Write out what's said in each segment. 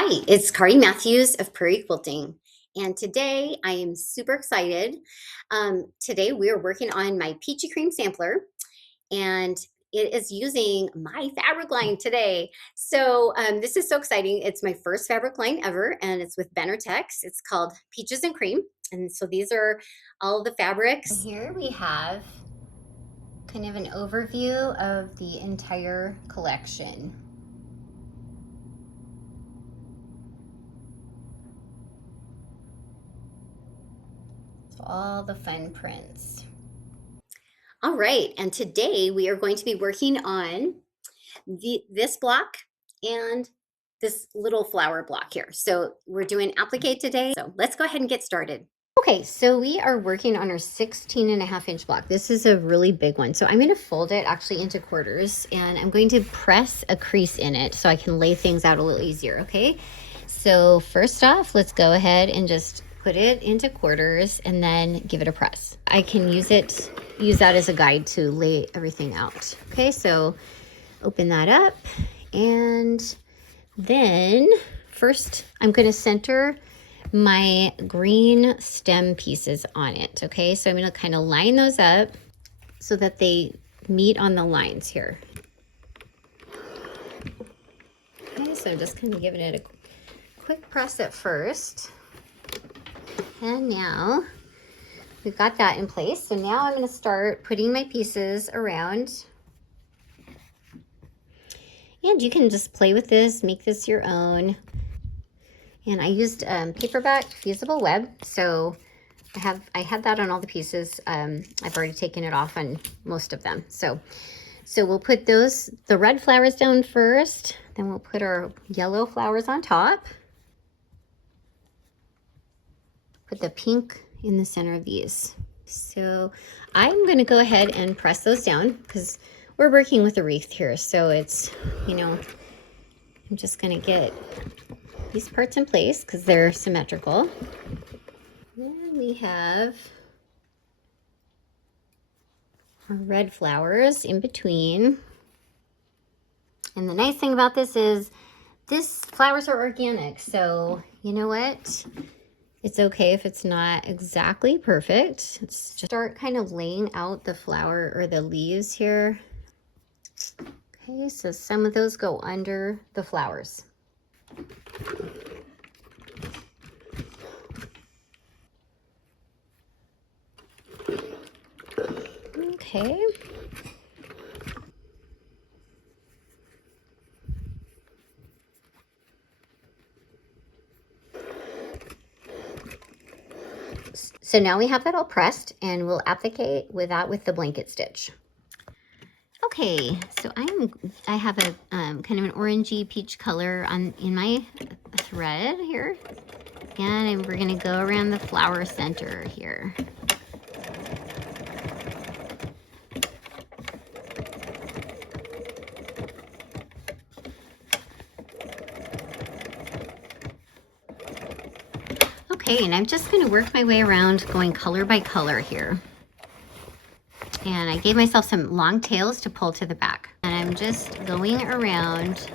Hi, it's Kari Mathews of Prairie Quilting, and today I am super excited. Today we are working on my Peachy Cream sampler, and it is using my fabric line today. This is so exciting. It's my first fabric line ever, and it's with Tex. It's called Peaches and Cream, and so these are all the fabrics. And here we have kind of an overview of the entire collection. All the fun prints. All right, and today we are going to be working on this block and this little flower block here. So we're doing applique today. So let's go ahead and get started. Okay, so we are working on our 16.5-inch block. This is a really big one. So I'm going to fold it actually into quarters, and I'm going to press a crease in it so I can lay things out a little easier, okay? So first off, let's go ahead and just put it into quarters and then give it a press. I can use that as a guide to lay everything out. Okay, so open that up, and then first I'm going to center my green stem pieces on it. Okay, so I'm going to kind of line those up so that they meet on the lines here. Okay, so just kind of giving it a quick press at first. And now we've got that in place. So now I'm going to start putting my pieces around. And you can just play with this, make this your own. And I used paperback fusible web. So I had that on all the pieces. I've already taken it off on most of them. So we'll put the red flowers down first. Then we'll put our yellow flowers on top. Put the pink in the center of these. So I'm going to go ahead and press those down because we're working with a wreath here. So it's, I'm just going to get these parts in place because they're symmetrical. Then we have our red flowers in between. And the nice thing about this is these flowers are organic. So you know what? It's okay if it's not exactly perfect. Let's just start kind of laying out the flower or the leaves here. Okay, so some of those go under the flowers. Okay. So now we have that all pressed, and we'll applique with the blanket stitch. Okay, so I have a kind of an orangey peach color in my thread here, and we're going to go around the flower center here. Okay, and I'm just going to work my way around going color by color here. And I gave myself some long tails to pull to the back. And I'm just going around.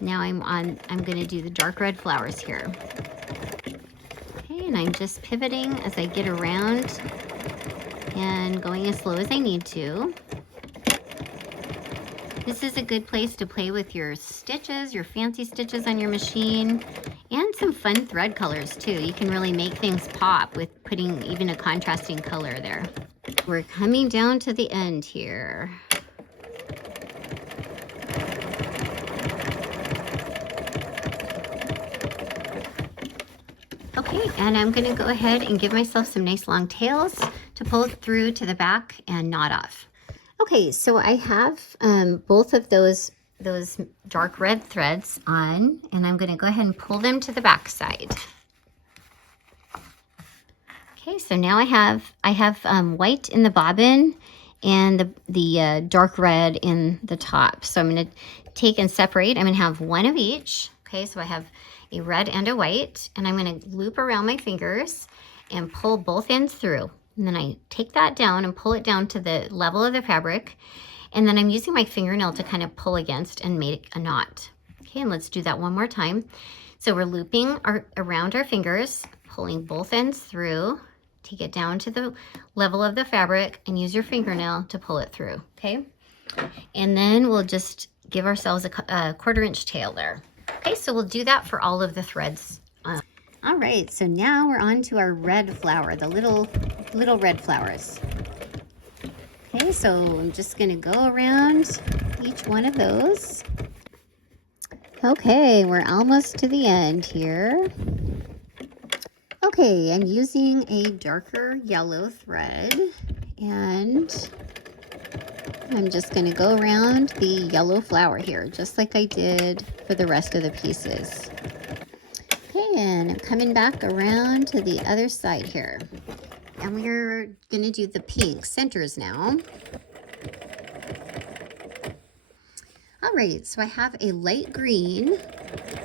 Now I'm going to do the dark red flowers here. Okay, and I'm just pivoting as I get around and going as slow as I need to. This is a good place to play with your stitches, your fancy stitches on your machine, and some fun thread colors too. You can really make things pop with putting even a contrasting color there. We're coming down to the end here. Okay, and I'm going to go ahead and give myself some nice long tails to pull it through to the back and knot off. Okay, so I have both of those dark red threads on, and I'm going to go ahead and pull them to the back side. Okay, so now I have white in the bobbin and the dark red in the top. So I'm going to take and separate. I'm going to have one of each. Okay, so I have a red and a white, and I'm going to loop around my fingers and pull both ends through. And then I take that down and pull it down to the level of the fabric. And then I'm using my fingernail to kind of pull against and make a knot. Okay, and let's do that one more time. So we're looping around our fingers, pulling both ends through, take it down to the level of the fabric, and use your fingernail to pull it through, okay? And then we'll just give ourselves a 1/4 inch tail there. Okay, so we'll do that for all of the threads. All right, so now we're on to our red flower, the little red flowers. Okay, so I'm just gonna go around each one of those. Okay, we're almost to the end here. Okay, I'm using a darker yellow thread, and I'm just gonna go around the yellow flower here, just like I did for the rest of the pieces. Okay, and I'm coming back around to the other side here. And we're gonna do the pink centers now. All right, so I have a light green,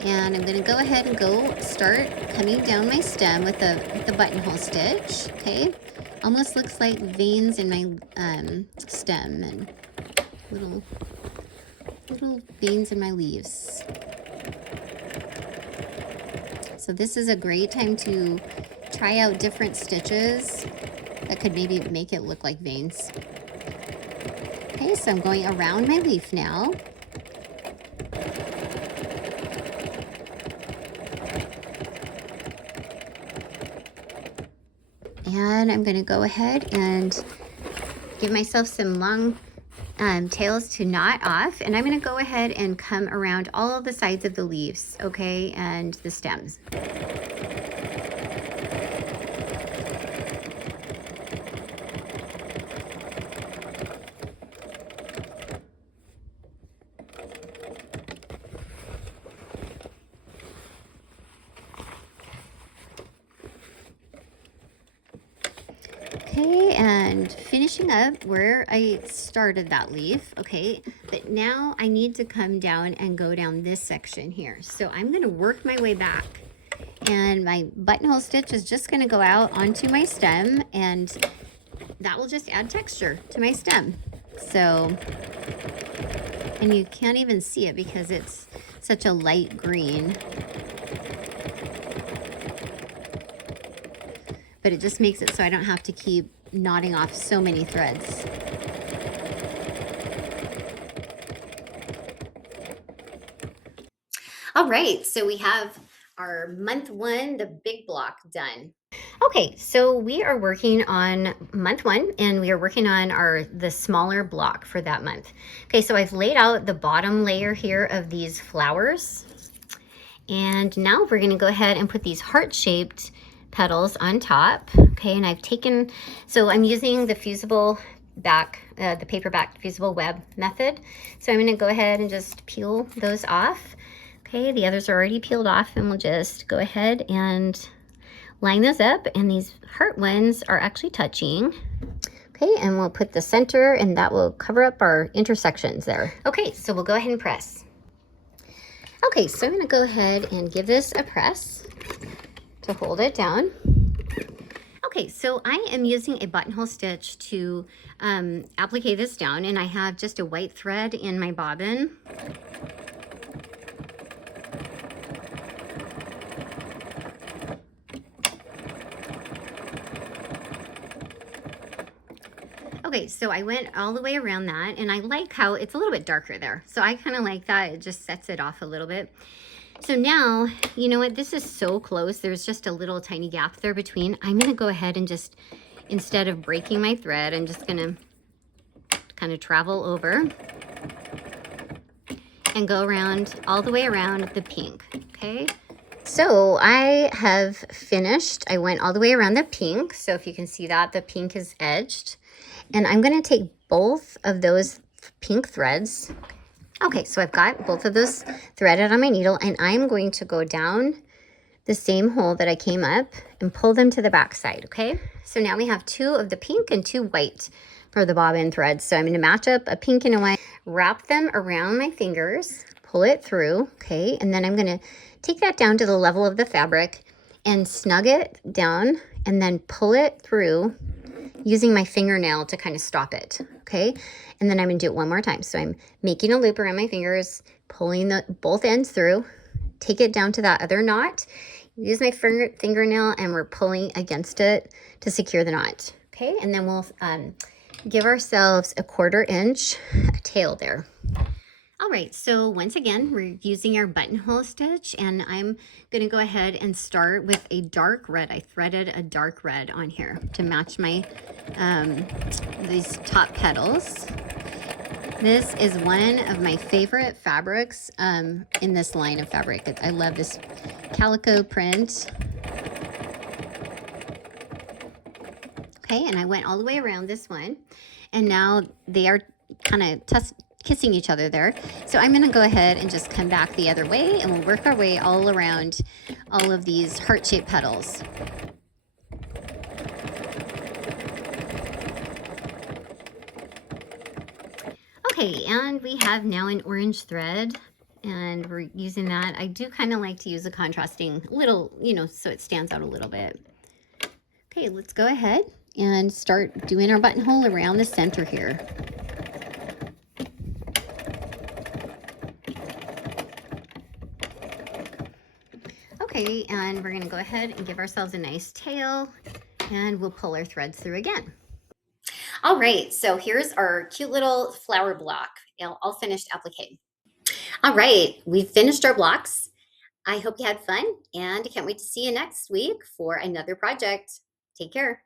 and I'm gonna go ahead and start coming down my stem with the buttonhole stitch, okay? Almost looks like veins in my stem and little veins in my leaves. So this is a great time to try out different stitches that could maybe make it look like veins. Okay, so I'm going around my leaf now. And I'm going to go ahead and give myself some long tails to knot off. And I'm going to go ahead and come around all of the sides of the leaves, okay, and the stems. Okay, and finishing up where I started that leaf, okay, but now I need to come down and go down this section here. So I'm going to work my way back, and my buttonhole stitch is just going to go out onto my stem, and that will just add texture to my stem. So, and you can't even see it because it's such a light green. But it just makes it so I don't have to keep knotting off so many threads. All right, so we have our month 1, the big block, done. Okay, so we are working on month 1, and we are working on the smaller block for that month. Okay, so I've laid out the bottom layer here of these flowers, and now we're gonna go ahead and put these heart-shaped petals on top. Okay, and so I'm using the fusible back, the paperback fusible web method. So I'm gonna go ahead and just peel those off. Okay, the others are already peeled off, and we'll just go ahead and line those up, and these heart ones are actually touching. Okay, and we'll put the center, and that will cover up our intersections there. Okay, so we'll go ahead and press. Okay, so I'm gonna go ahead and give this a press to hold it down. Okay, so I am using a buttonhole stitch to applique this down, and I have just a white thread in my bobbin. Okay, so I went all the way around that, and I like how it's a little bit darker there. So I kind of like that. It just sets it off a little bit. So now, you know what, this is so close. There's just a little tiny gap there between. I'm gonna go ahead and just, instead of breaking my thread, I'm just gonna kind of travel over and go around, all the way around the pink, okay? So I have finished. I went all the way around the pink. So if you can see that, the pink is edged. And I'm gonna take both of those pink threads. Okay, so I've got both of those threaded on my needle, and I'm going to go down the same hole that I came up and pull them to the back side, okay? So now we have 2 of the pink and 2 white for the bobbin threads. So I'm gonna match up a pink and a white, wrap them around my fingers, pull it through, okay? And then I'm gonna take that down to the level of the fabric and snug it down, and then pull it through using my fingernail to kind of stop it, okay? And then I'm gonna do it one more time. So I'm making a loop around my fingers, pulling both ends through, take it down to that other knot, use my fingernail, and we're pulling against it to secure the knot, okay? And then we'll give ourselves a 1/4 inch tail there. All right, so once again, we're using our buttonhole stitch, and I'm gonna go ahead and start with a dark red. I threaded a dark red on here to match my these top petals. This is one of my favorite fabrics in this line of fabric. I love this calico print. Okay, and I went all the way around this one, and now they are kind of kissing each other there. So I'm gonna go ahead and just come back the other way, and we'll work our way all around all of these heart-shaped petals. Okay, and we have now an orange thread, and we're using that. I do kind of like to use a contrasting little, so it stands out a little bit. Okay, let's go ahead and start doing our buttonhole around the center here. Okay, and we're gonna go ahead and give ourselves a nice tail, and we'll pull our threads through again. All right, so here's our cute little flower block, all finished applique. All right, we've finished our blocks. I hope you had fun, and I can't wait to see you next week for another project. Take care.